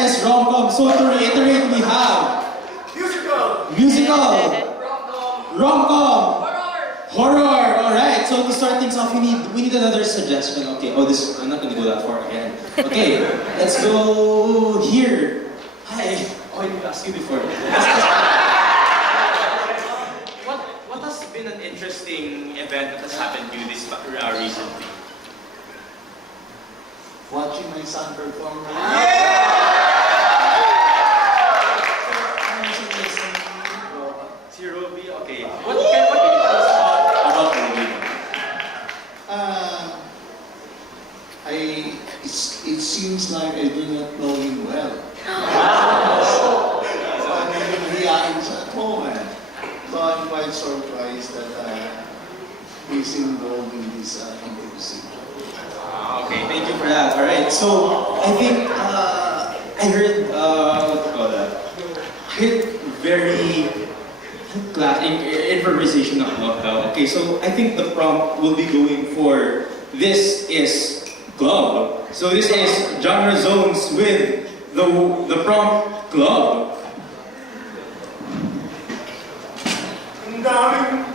Yes, rom-com. So to reiterate, we have musical, rom-com, horror. All right. So to start things off, we need another suggestion. Okay. Oh, this I'm not gonna go that far again. Okay. Let's go here. Hi. Oh, I didn't ask you before. What has been an interesting event that has happened to you this recently? Watching my son perform. Si Ruby, okay. What can you tell us about Ruby? It seems like I do not know him well. So I'm reacting at home. So I'm quite surprised that he's involved in this improvisation. Okay, thank you for that. All right, so I think I heard what do you call that? I heard very improvisation about that. Okay, so I think the prompt will be going for this is club. So this is genre zones with the prompt club. Ang daming